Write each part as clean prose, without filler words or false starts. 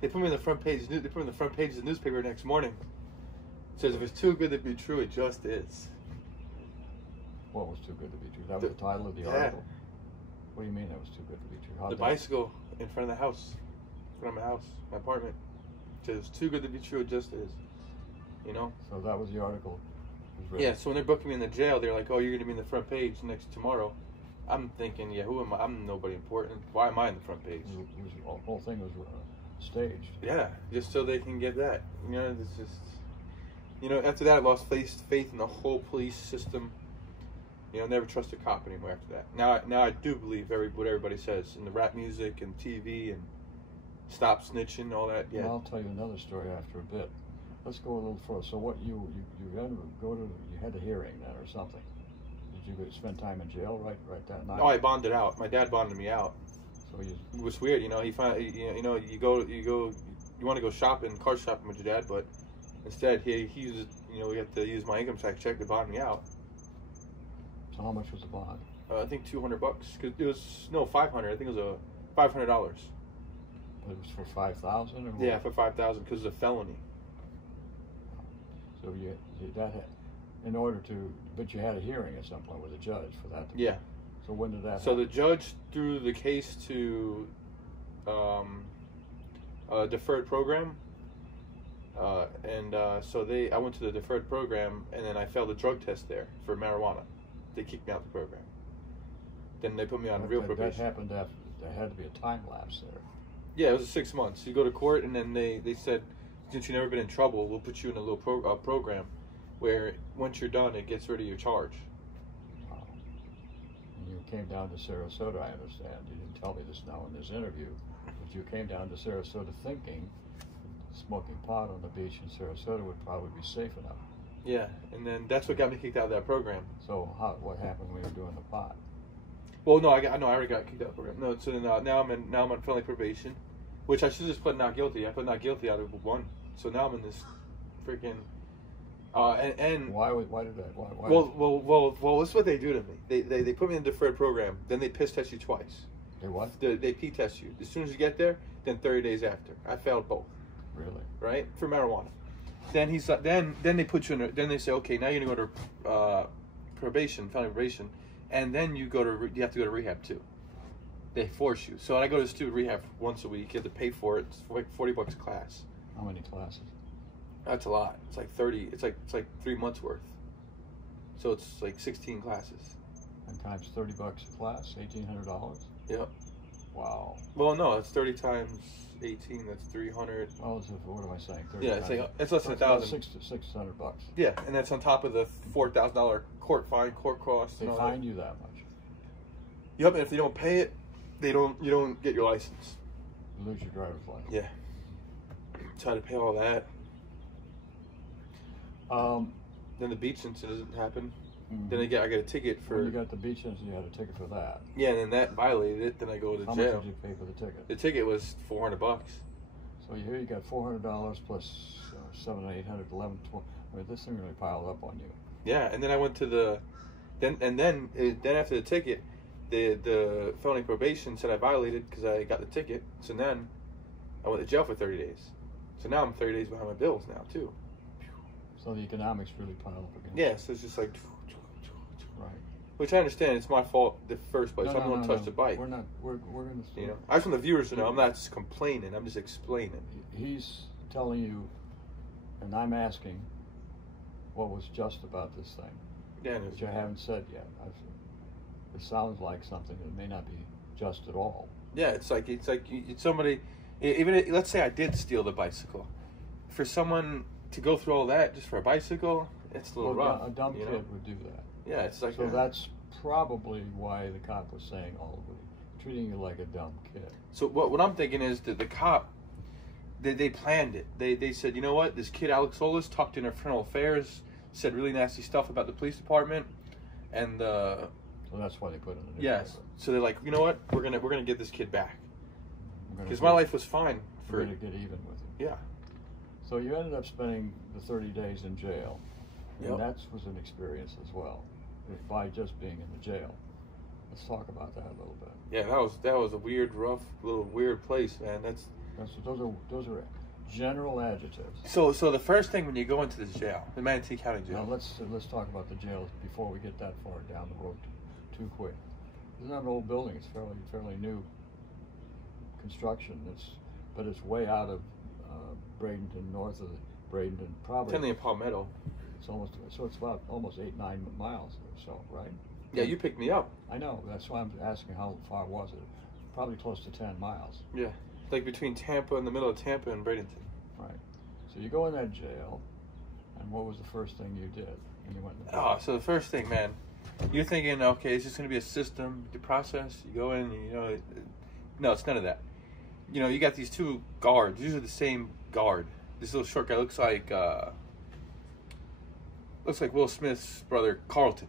They put me in the front page. They put me in the front page of the newspaper next morning. It says if it's too good to be true, it just is. What was too good to be true? That was the title of the article. What do you mean that was too good to be true? The bicycle in front of the house, in front of my house, my apartment. It says too good to be true, it just is. You know. So that was the article. Yeah. So when they're booking me in the jail, they're like, "Oh, you're gonna be in the front page next tomorrow." I'm thinking, yeah, who am I? I'm nobody important. Why am I in the front page? The whole thing was staged. Yeah, just so they can get that. You know, it's just, you know, after that I lost faith in the whole police system. You know, never trust a cop anymore after that. Now I do believe what everybody says in the rap music and TV and stop snitching, all that. Yeah. Well, I'll tell you another story after a bit. Let's go a little further. So what you had to go to? You had a hearing then or something? Did you spend time in jail right that night? Oh, I bonded out. My dad bonded me out. So it was weird, you know. He you want to go shopping, car shopping with your dad, but instead he uses, you know, we have to use my income tax check to bond me out. So how much was the bond? I think $200. Cause it was $500. I think it was $500. It was for 5,000 or more? Yeah, for 5,000 because it's a felony. So that had, in order to, but you had a hearing at some point with a judge for that. Yeah. So when did that So happen? the judge threw the case to a deferred program, so I went to the deferred program, and then I failed a drug test there for marijuana. They kicked me out of the program. Then they put me on real probation. That happened after, there had to be a time lapse there. Yeah, it was 6 months. You go to court, and then they said, since you've never been in trouble, we'll put you in a little program where once you're done, it gets rid of your charge. Wow. And you came down to Sarasota, I understand. You didn't tell me this now in this interview, but you came down to Sarasota thinking smoking pot on the beach in Sarasota would probably be safe enough. Yeah, and then that's what got me kicked out of that program. So what happened when you were doing the pot? Well, no, I already got kicked out of the program. No, so then, now I'm on felony probation, which I should just pled not guilty. I pled not guilty out of one. So now I'm in this freaking and why did that? Why well, this is what they do to me. They put me in a deferred program. Then they piss test you twice. They what? They pee test you as soon as you get there. Then 30 days after. I failed both. Really? Right, for marijuana. Then he's like, then they put you in. Then they say, okay, now you're gonna go to probation, felony probation, and then you have to go to rehab too. They force you. So I go to student rehab once a week. You have to pay for it. It's like $40 a class. How many classes? That's a lot. It's like 30. It's like 3 months worth. So it's like 16 classes. And times $30 a class, $1,800. Yep. Wow. Well, no, it's 30 times 18. That's 300. Oh, so what am I saying? 30 yeah, it's less than $1,000. $600. Yeah, and that's on top of the $4,000 court fine, court costs. They fine you that much. Yep, and if they don't pay it, you don't get your license. You lose your driver's license. Yeah. So I had to pay all that. Then the beach incident happened. Mm-hmm. Then I got a ticket for. When you got the beach incident, you had a ticket for that. Yeah, and then that violated it. Then I go to jail. How much did you pay for the ticket? The ticket was $400. So here you got $400 plus $700, $800, $1100, $1200. I mean, this thing really piled up on you. Yeah, and then I went to the, then after the ticket, the felony probation said I violated because I got the ticket. So then I went to jail for 30 days. So now I'm 30 days behind my bills now too. So the economics really pile up again. Yeah, so it's just like, right. Which I understand, it's my fault in the first place. I'm the one who touched the bike. We're going to. You know, I just want the viewers to know I'm not just complaining. I'm just explaining. He's telling you, and I'm asking, what was just about this thing? Yeah, which I haven't said yet. It sounds like something that may not be just at all. Yeah, it's like somebody. Even let's say I did steal the bicycle, for someone to go through all that just for a bicycle, it's a little rough. A dumb kid would do that. Yeah, it's like so. That's probably why the cop was saying all of it, treating you like a dumb kid. So what I'm thinking is that the cop, they planned it. They said, you know what, this kid Alex Solis talked in internal affairs, said really nasty stuff about the police department, and so that's why they put it in the newspaper. Yes. So they're like, you know what, we're gonna get this kid back. Because my life was fine. We're going to get even with him. Yeah. So you ended up spending the 30 days in jail. And yep. that was an experience as well, by just being in the jail. Let's talk about that a little bit. Yeah, that was a weird, rough, little weird place, man. Those are general adjectives. So the first thing when you go into this jail, the Manatee County Jail. Now let's talk about the jail before we get that far down the road too quick. It's not an old building. It's fairly new construction. But it's way out of Bradenton, north of Bradenton, probably. It's in Palmetto. It's about almost 8-9 miles or so, right? Yeah, you picked me up. I know. That's why I'm asking how far was it. Probably close to 10 miles. Yeah, like between Tampa, in the middle of Tampa and Bradenton. Right. So you go in that jail, and what was the first thing you did when you went in the jail? Oh, so the first thing, man, you're thinking, okay, it's just going to be a system, the process. You go in, no, it's none of that. You got these two guards. These are the same guard. This little short guy looks like Will Smith's brother Carlton.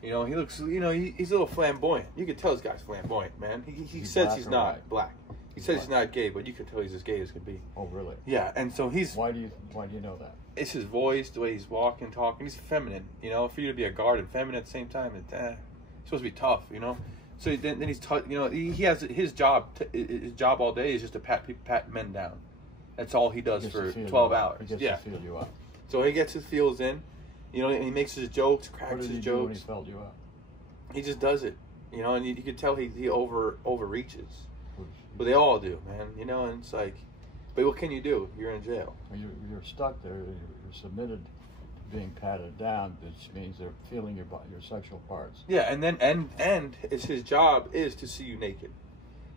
He looks, he's a little flamboyant. You can tell this guy's flamboyant, man. He says he's not black. He says he's not gay, but you can tell he's as gay as can be. Oh, really? Yeah, and so he's. Why do you know that? It's his voice, the way he's walking, talking. He's feminine, For you to be a guard and feminine at the same time, it's supposed to be tough, So then he's, he has his job. His job all day is just to pat men down. That's all he does for 12 hours. He gets to feel you up. So he gets his feels in, and he makes his jokes, cracks his jokes. When he felt you up? He just does it, and you can tell he overreaches. But they all do, man, and it's like, but what can you do? You're in jail. You're stuck there. You're submitted to being patted down, which means they're feeling your sexual parts. Yeah, and then and it's his job is to see you naked.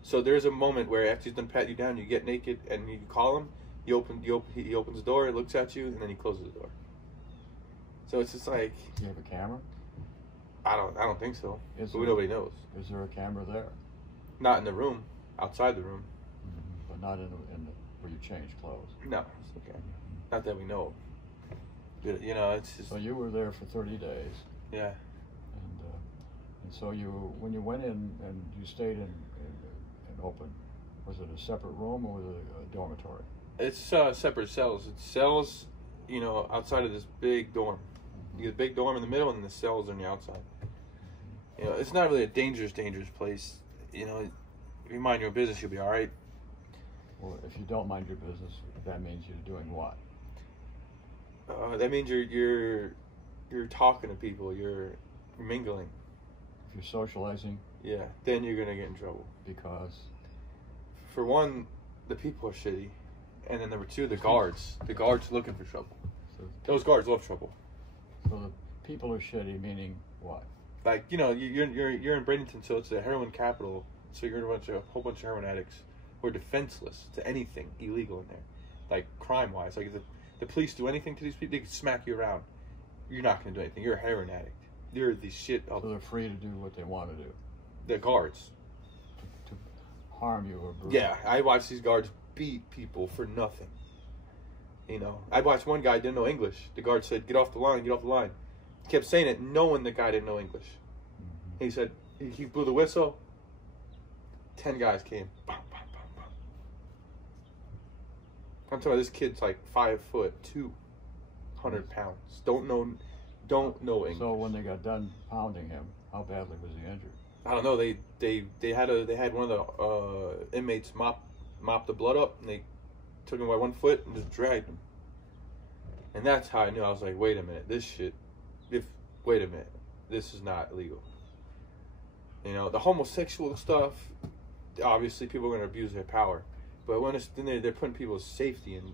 So there's a moment where after he's done pat you down, you get naked and you call him. He opens the door, he looks at you, and then he closes the door. So it's just like. Do you have a camera? I don't think so. But nobody knows. Is there a camera there? Not in the room, outside the room. Mm-hmm. But not in the where you change clothes. No, it's okay. Not that we know. It's just. So you were there for 30 days. Yeah. And so when you went in and you stayed in open, was it a separate room or was it a dormitory? It's separate cells. It's cells, outside of this big dorm. You get a big dorm in the middle, and the cells on the outside. It's not really a dangerous place. If you mind your own business, you'll be all right. Well, if you don't mind your business, that means you're doing what? That means you're talking to people. You're mingling. If you're socializing. Yeah, then you're gonna get in trouble. Because. For one, the people are shitty, and then number two, the guards. The guards looking for trouble. Those guards love trouble. So the people are shitty, meaning what? Like you're in Bradenton, so it's a heroin capital. So you're a whole bunch of heroin addicts who are defenseless to anything illegal in there, like crime-wise. Like if the police do anything to these people, they can smack you around. You're not gonna do anything. You're a heroin addict. You're the shit. So they're free to do what they want to do. The guards. To harm you or bruise. Yeah, I watch these guards beat people for nothing. I watched one guy didn't know English. The guard said, "Get off the line, get off the line." He kept saying it, knowing the guy didn't know English. Mm-hmm. He said, he blew the whistle. 10 guys came. Bam, bam, bam, bam. I'm talking about this kid's like 5 foot, 200 pounds. Don't know English. So when they got done pounding him, how badly was he injured? I don't know. They had one of the inmates mop the blood up, and they took him by 1 foot and just dragged him. And that's how I knew. I was like, wait a minute, wait a minute, this is not illegal. The homosexual stuff, obviously people are going to abuse their power. But when they're putting people's safety in,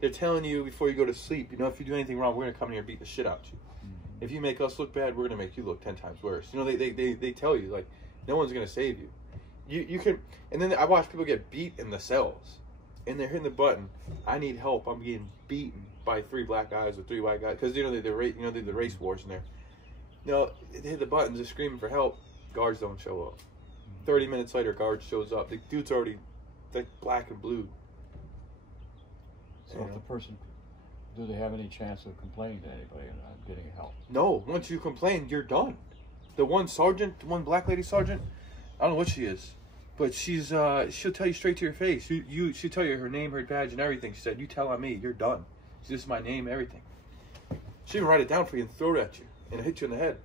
they're telling you before you go to sleep, if you do anything wrong, we're going to come in here and beat the shit out of you. Mm-hmm. If you make us look bad, we're going to make you look 10 times worse. They tell you, like, no one's going to save you. You can, and then I watch people get beat in the cells. And they're hitting the button. I need help. I'm getting beaten by 3 black guys or 3 white guys because they're the race wars in there. They hit the buttons. They're screaming for help. Guards don't show up. 30 minutes later, guards shows up. The dude's already like black and blue. So if the person, do they have any chance of complaining to anybody and not getting help? No. Once you complain, you're done. The one one black lady sergeant, I don't know what she is. But she'll tell you straight to your face. She'll tell you her name, her badge, and everything. She said, "You tell on me, you're done. This is my name, everything." She even write it down for you and throw it at you and hit you in the head.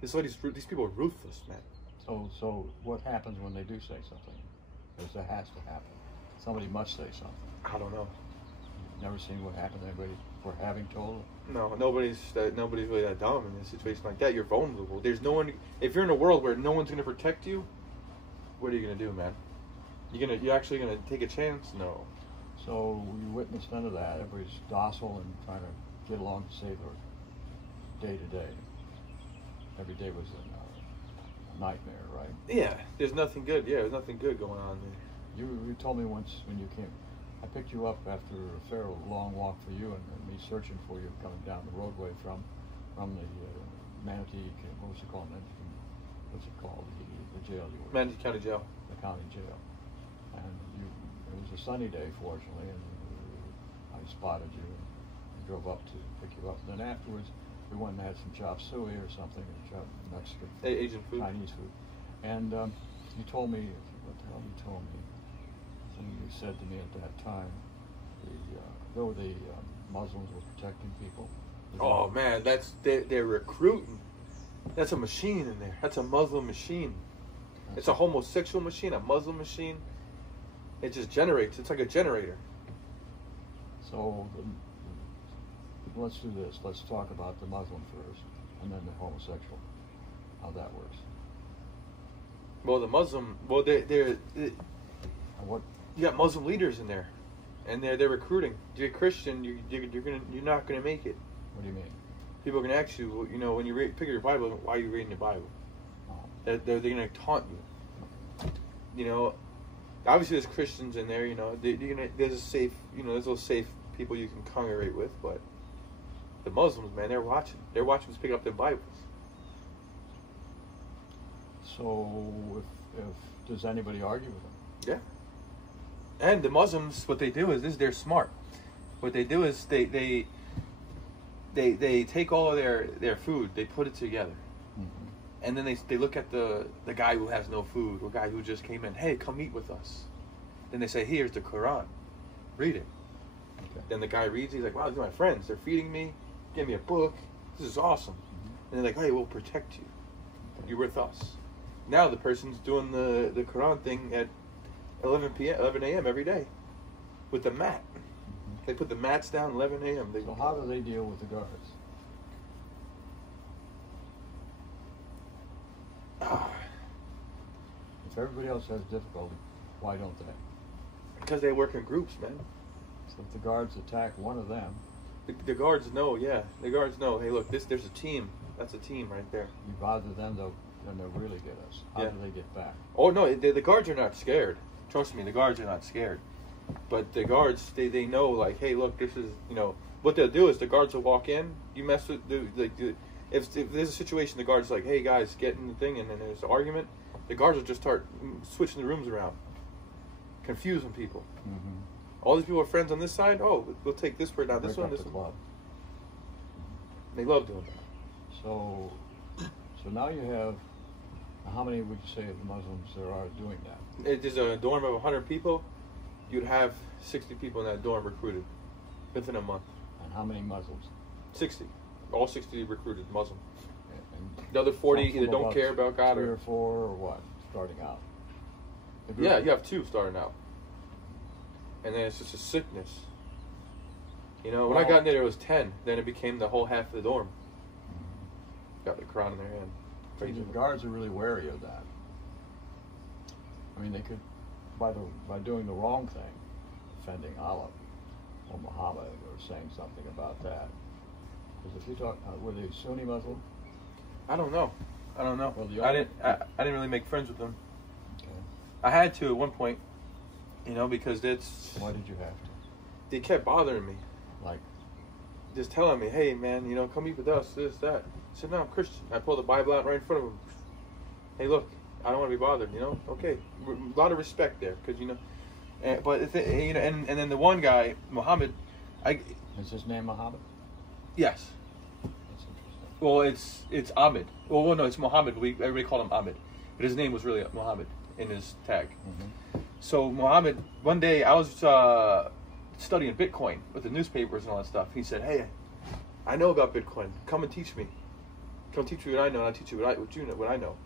These people are ruthless, man. So what happens when they do say something? Because that has to happen. Somebody must say something. I don't know. Never seen what happened to anybody for having told? No, nobody's really that dumb in a situation like that. You're vulnerable. There's no one. If you're in a world where no one's gonna protect you, what are you gonna do, man? You're actually gonna take a chance? No. So you witnessed none of that. Everybody's docile and trying to get along to save their day to day. Every day was a nightmare, right? Yeah, there's nothing good. Yeah, there's nothing good going on there. You told me once when you came, I picked you up after a fair long walk for you and me searching for you coming down the roadway from the Manatee, what was it called? What's it called? The jail you were in. Manatee County Jail. The county jail. And it was a sunny day, fortunately, and I spotted you and drove up to pick you up. And then afterwards, we went and had some chop suey or something, Mexican, Asian food, Chinese food. And you told me, what the hell you told me? Something you said to me at that time. Though the Muslims were protecting people. Oh man, they're recruiting. That's a machine in there. That's a Muslim machine. It's a homosexual machine, a Muslim machine. It just generates. It's like a generator. So let's do this. Let's talk about the Muslim first, and then the homosexual. How that works. Well, the Muslim. Well, they're what? You got Muslim leaders in there, and they're recruiting. You're a Christian. You're not gonna make it. What do you mean? People are gonna ask you. You know, when you pick up your Bible, why are you reading the Bible? Oh. They're gonna taunt you. You know, obviously there's Christians in there. You know, there's a safe. You know, there's those safe people you can congregate with, but the Muslims, man, they're watching. They're watching us pick up their Bibles. So, if does anybody argue with them? Yeah. And the Muslims, what they do is they're smart. What they do is they take all of their food, they put it together, and then they look at the guy who has no food, or guy who just came in. Hey, come eat with us. Then they say, here's the Quran, read it. Okay. Then the guy reads. He's like, wow, these are my friends. They're feeding me. Give me a book. This is awesome. And they're like, hey, we'll protect you. You're with us. Now the person's doing the Quran thing at 11 a.m. every day with the mat. They put the mats down 11 a.m. So how do they deal with the guards? If everybody else has difficulty, why don't they? Because they work in groups, man. So if the guards attack one of them, the guards know. Yeah, the guards know. Hey, look, there's a team. That's a team right there. you bother them, then they'll really get us. How do they get back? Oh no, the guards are not scared. Trust me, the guards are not scared. But the guards, they know, like, hey, look, this is, you know, what they'll do is the guards will walk in. You mess with if there's a situation, the guards like, hey guys, get in the thing, and then there's an argument. The guards will just start switching the rooms around, confusing people. Mm-hmm. All these people are friends on this side. Oh, we'll take this word out. This one, this one. They love doing that. So now you have, how many would you say of the Muslims there are doing that? It is a dorm of 100 people. You'd have 60 people in that dorm recruited within a month. And how many Muslims? 60. All 60 recruited Muslim. And The other 40 from either don't about care about God 3 or... or 4 or what, starting out? Yeah, you have 2 starting out. And then it's just a sickness. You know, when I got in there, it was 10. Then it became the whole half of the dorm. Got the Quran in their hand. The guards are really wary of that. I mean, they could, by doing the wrong thing, offending Allah or Muhammad or saying something about that. Because if you talk, were they Sunni Muslim? I don't know. Well, I didn't really make friends with them. Okay. I had to at one point, you know, because that's... Why did you have to? They kept bothering me. Like? Just telling me, hey, man, you know, come eat with us, this, that. I said, no, I'm Christian. I pulled the Bible out right in front of them. Hey, look, I don't want to be bothered, you know? Okay. A lot of respect there, because, you know... but, you know, and then the one guy, Muhammad... Is his name Muhammad? Yes. That's interesting. Well, it's Ahmed. Well, no, it's Muhammad. Everybody called him Ahmed. But his name was really Muhammad in his tag. Mm-hmm. So, Muhammad, one day I was studying Bitcoin with the newspapers and all that stuff. He said, hey, I know about Bitcoin. Come and teach me. Come teach me what I know, and I'll teach you what I know.